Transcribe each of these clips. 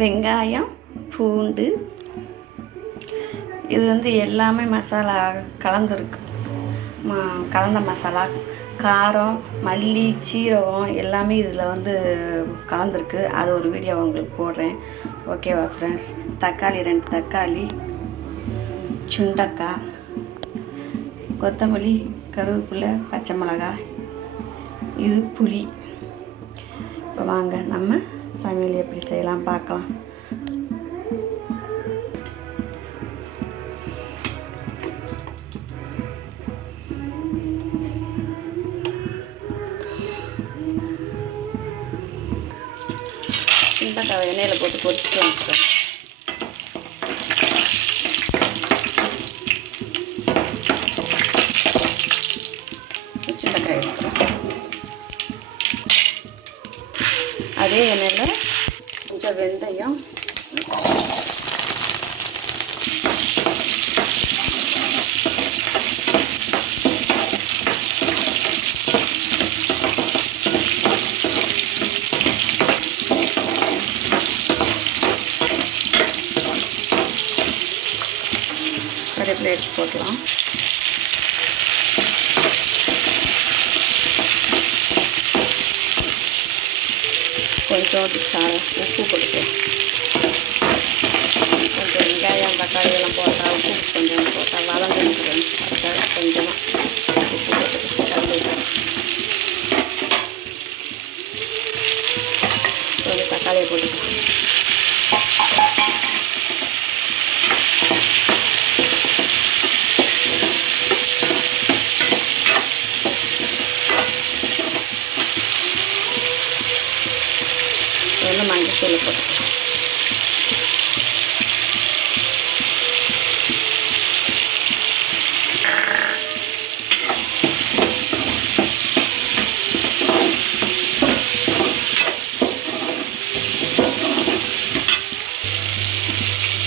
வெங்காயம், பூண்டு, இது வந்து எல்லாமே மசாலா கலந்துருக்கு. கலந்த மசாலா, காரம், மல்லி, சீரகம் எல்லாமே இதில் வந்து கலந்துருக்கு. அது ஒரு வீடியோ உங்களுக்கு போடுறேன். ஓகேவா ஃப்ரெண்ட்ஸ்? தக்காளி 2 தக்காளி, சுண்டக்காய், கொத்தமல்லி, கருவேப்பிலை, பச்சை மிளகாய், இது புளி. இப்போ வாங்க நம்ம சமையல் எப்படி செய்யலாம் பார்க்கலாம். சுண்டக்காய் எண்ணெயில் போட்டு பொரிச்சுட்டு வந்துடுறோம். சுண்டக்காய் எடுத்துக்கிறோம். அதே எண்ணெயில் கொஞ்சம் வெந்தயம், கருவேப்பிலை எடுத்து போடலாம். கொஞ்சம் உப்பு போட்டுக்கலாம். கொஞ்சம் வெங்காயம், தக்காளி எல்லாம் போட்டால் உப்பு கொஞ்சம் போட்டால் வதங்கிடுறேன். அதுக்காக கொஞ்சமாக உப்பு போட்டு கொஞ்சம் தக்காளியை போட்டுக்கலாம். மஞ்சள் போட்டுக்கலாம்.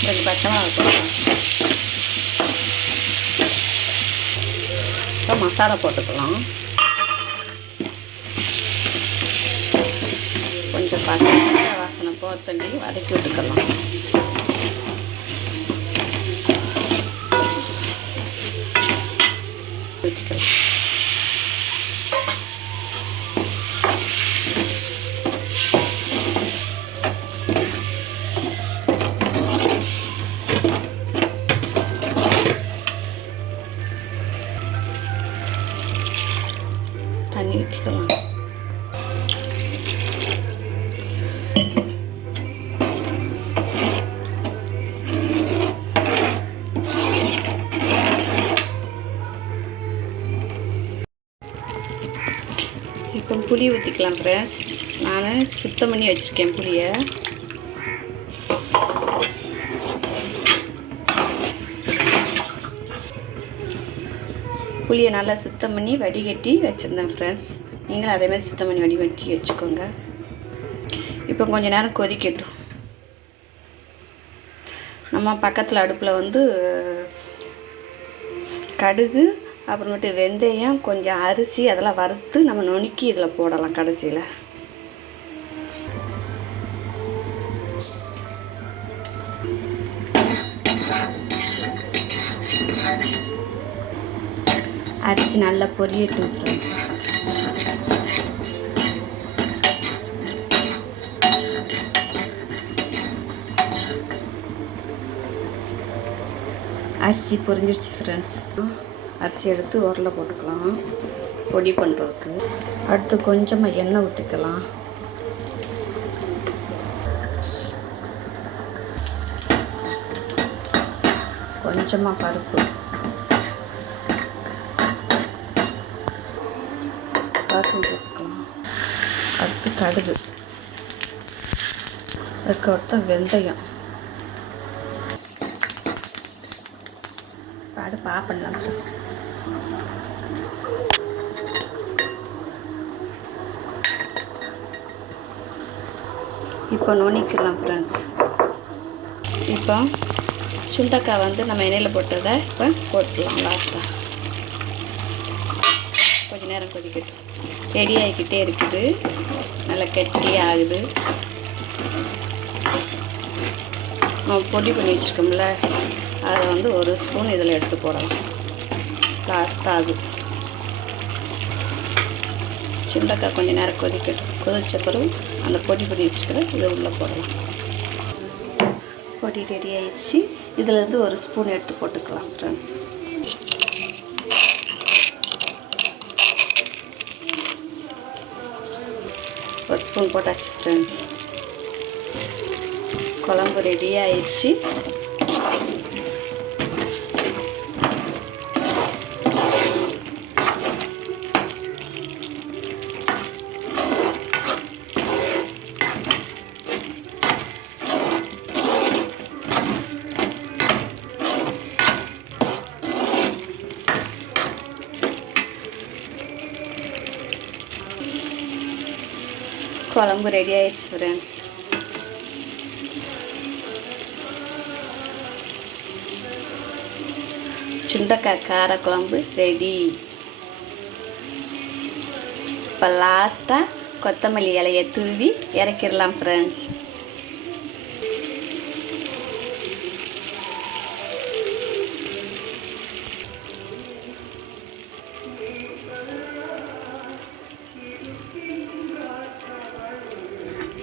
ரெண்டு பச்சை மிளகாய் போட்டுக்கலாம். இப்போ மசாலா போட்டுக்கலாம். கொஞ்சம் பச்சை வாசனை போத்தண்டி வதக்கி விட்டுக்கலாம். தண்ணி ஊற்றிக்கலாம். இப்போ புளி ஊற்றிக்கலாம் ஃப்ரெண்ட்ஸ். நான் சுத்தம் பண்ணி வச்சுருக்கேன் புளியை. புளியை நல்லா சுத்தம் பண்ணி வடிகட்டி வச்சுருந்தேன் ஃப்ரெண்ட்ஸ். நீங்களும் அதேமாதிரி சுத்தம் பண்ணி வடிகட்டி வச்சுக்கோங்க. இப்போ கொஞ்சம் நேரம் கொதிக்கட்டும். நம்ம பக்கத்தில் அடுப்பில் வந்து கடுகு, அப்புறமேட்டு வெந்தயம், கொஞ்சம் அரிசி அதெல்லாம் வறுத்து நம்ம நுணுக்கி இதில் போடலாம் கடைசியில். அரிசி நல்லா பொரியட்டும் ஃப்ரெண்ட்ஸ். அரிசி பொரிஞ்சிருச்சு ஃப்ரெண்ட்ஸ். அரிசி எடுத்து உரல போட்டுக்கலாம் பொடி பண்ணுறதுக்கு. அடுத்து கொஞ்சமாக எண்ணெய் ஊற்றிக்கலாம். கொஞ்சமாக பருப்பு போட்டுக்கலாம். அடுத்து கடுகு, அதுக்கப்புறம் வெந்தயம். அடுப்பு ஆஃப் பண்ணலாம் ஃப்ரெண்ட்ஸ். இப்போ நுணிச்சிடலாம் ஃப்ரெண்ட்ஸ். இப்போ சுண்டக்காய் வந்து நம்ம எண்ணெயில் போட்டதை இப்போ போட்டுடலாம். லாஸ்ட்டாக கொஞ்சம் நேரம் கொதிக்கட்டும். ரெடி ஆகிக்கிட்டே இருக்குது. நல்லா கெட்டி ஆகுது. பொடி பண்ணி வச்சுருக்கோம்ல அதை வந்து ஒரு ஸ்பூன் இதில் எடுத்து போடலாம். லாஸ்ட்டாக அது சுண்டக்காய் கொஞ்சம் நேரம் கொதிச்ச பிறகு அந்த பொடி பண்ணி வச்சுக்கிற இதை உள்ளே போடலாம். பொடி ரெடி ஆயிடுச்சு. இதிலேருந்து ஒரு ஸ்பூன் எடுத்து போட்டுக்கலாம் ஃப்ரெண்ட்ஸ். ஒரு ஸ்பூன் போட்டாச்சு ஃப்ரெண்ட்ஸ். குழம்பு ரெடி ஆயிடுச்சு. குழம்பு ரெடி ஆயிடுச்சு ஃப்ரெண்ட்ஸ். சுண்டைக்காய் கார குழம்பு ரெடி. இப்போ லாஸ்ட்டாக கொத்தமல்லி இலையை தூவி இறக்கிடலாம் ஃப்ரெண்ட்ஸ்.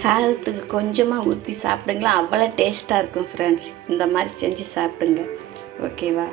சாதத்துக்கு கொஞ்சமாக ஊற்றி சாப்பிடுங்களா, அவ்வளோ டேஸ்ட்டாக இருக்கும் ஃப்ரெண்ட்ஸ். இந்த மாதிரி செஞ்சு சாப்பிடுங்க. ஓகேவா?